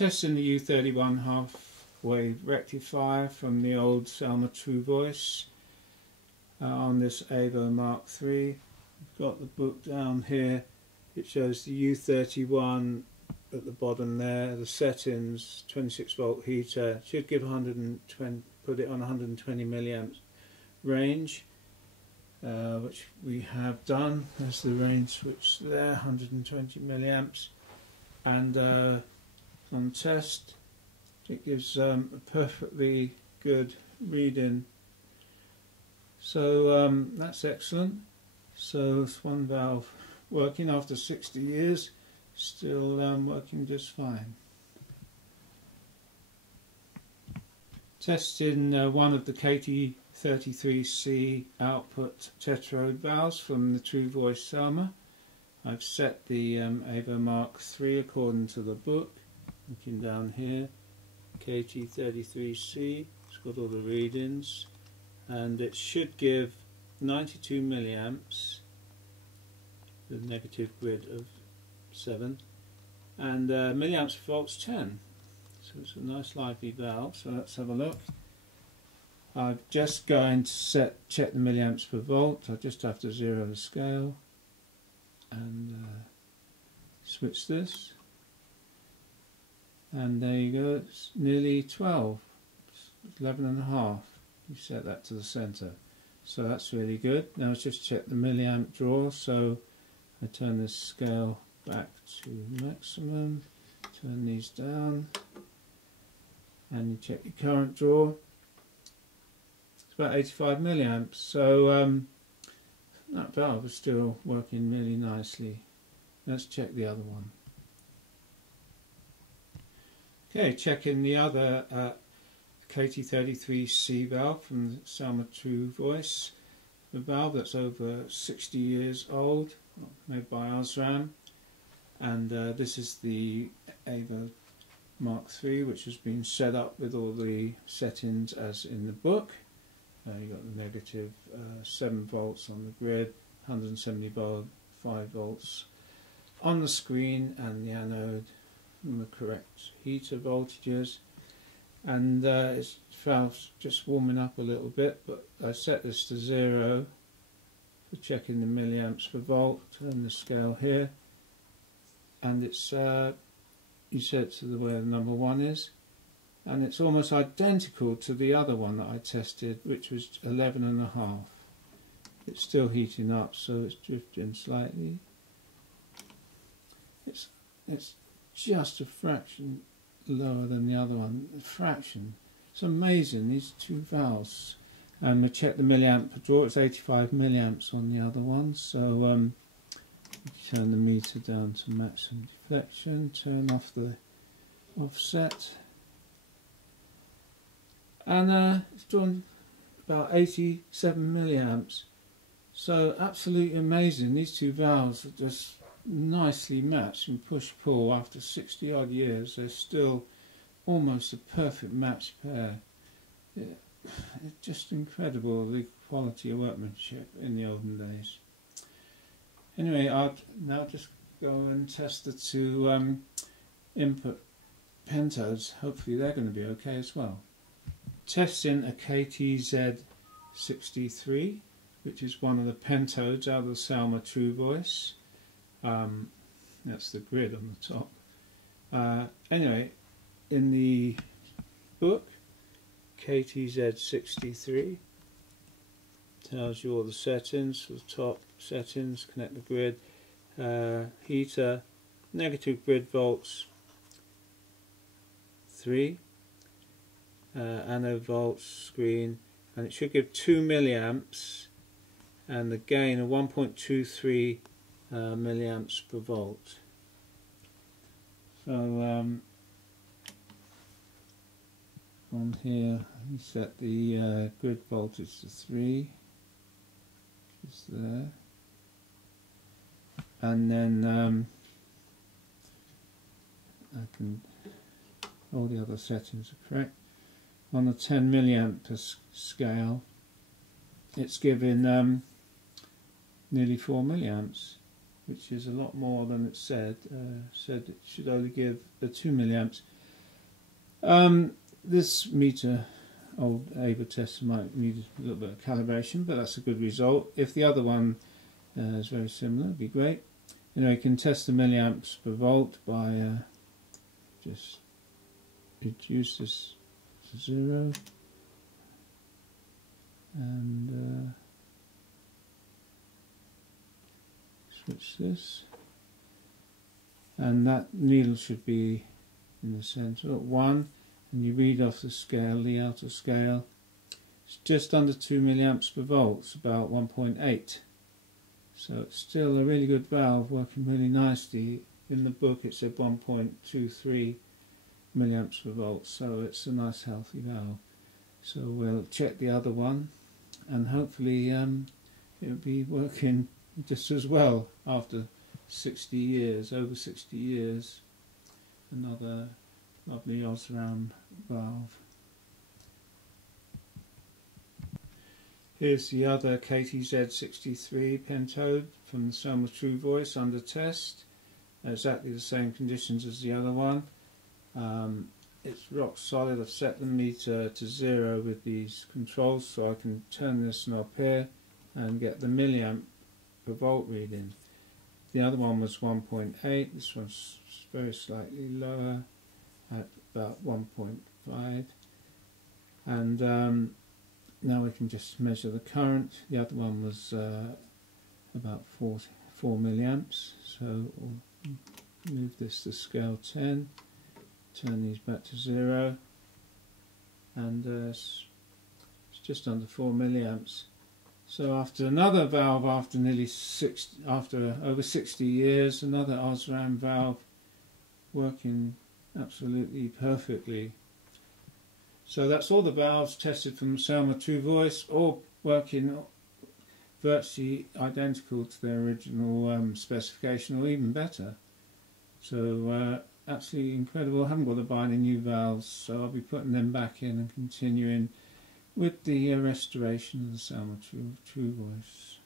Testing the U31 half-wave rectifier from the old Selmer TruVoice on this Avo Mark III. I've got the book down here. It shows the U31 at the bottom there, the settings, 26 volt heater, should give 120, put it on 120 milliamps range, which we have done. There's the range switch there, 120 milliamps, and on test it gives a perfectly good reading, so that's excellent. So it's one valve working after 60 years, still working just fine. Testing one of the KT33C output Tetrode valves from the TruVoice Selmer. I've set the Avo Mark III according to the book. Looking down here, KT33C, it's got all the readings, and it should give 92 milliamps, the negative grid of 7, and milliamps per volts 10. So it's a nice lively valve. So let's have a look. I'm just going to check the milliamps per volt. I just have to zero the scale and switch this, and there you go. It's nearly 12. It's 11 and a half. You set that to the center, so that's really good. Now let's just check the milliamp draw. So I turn this scale back to maximum, turn these down, and you check your current draw. It's about 85 milliamps, so that valve is still working really nicely. Let's check the other one. Okay, checking the other KT33C valve from the Selmer TruVoice, the valve that's over 60 years old, made by Osram, and this is the Avo Mark III, which has been set up with all the settings as in the book. You've got the negative 7 volts on the grid, 175 volts on the screen, and the anode and the correct heater voltages. And its valve's just warming up a little bit, but I set this to 0 for checking the milliamps per volt. Turn the scale here, and it's you set it to where the number 1 is, and it's almost identical to the other one that I tested, which was 11 and a half. It's still heating up, so it's drifting slightly. It's just a fraction lower than the other one, a fraction. It's amazing, these two valves. And we check the milliamp per draw. It's 85 milliamps on the other one, so turn the meter down to maximum deflection, turn off the offset, and it's drawn about 87 milliamps. So absolutely amazing. These two valves are just nicely matched in push-pull. After 60 odd years, they're still almost a perfect match pair. It's just incredible, the quality of workmanship in the olden days. Anyway, I'll now just go and test the two input Pentodes. Hopefully they're going to be okay as well. Testing a KTZ63, which is one of the Pentodes out of the Selmer TruVoice. That's the grid on the top. Anyway, in the book, KTZ63 tells you all the settings. For the top settings, connect the grid, heater, negative grid volts 3, anode volts, screen, and it should give 2 milliamps and the gain of 1.23 milliamps per volt. So on here we set the grid voltage to 3, just there, and then all the other settings are correct. On the 10 milliamp per scale, it's giving nearly 4 milliamps, which is a lot more than it said. Said it should only give the 2 milliamps. This meter, old Ava tester, might need a little bit of calibration, but that's a good result. If the other one is very similar, it'd be great. You know, you can test the milliamps per volt by just reduce this to 0 and switch this, and that needle should be in the centre at 1, and you read off the scale, the outer scale. It's just under 2 milliamps per volt, it's about 1.8. So it's still a really good valve, working really nicely. In the book it said 1.23 milliamps per volt, so it's a nice healthy valve. So we'll check the other one, and hopefully it'll be working just as well after 60 years, over 60 years. Another lovely Osram valve. Here's the other KTZ63 Pentode from the Selmer TruVoice under test. Exactly the same conditions as the other one. It's rock solid. I've set the meter to 0 with these controls, so I can turn this knob here and get the milliamp per volt reading. The other one was 1.8, this one's very slightly lower at about 1.5, and now we can just measure the current. The other one was about 4 milliamps, so we'll move this to scale 10, turn these back to 0, and it's just under 4 milliamps. So after another valve, after over 60 years, another Osram valve working absolutely perfectly. So that's all the valves tested from Selmer TruVoice, all working virtually identical to their original specification, or even better. So absolutely incredible. I haven't got to buy any new valves, so I'll be putting them back in and continuing with the restoration of the Selmer TruVoice.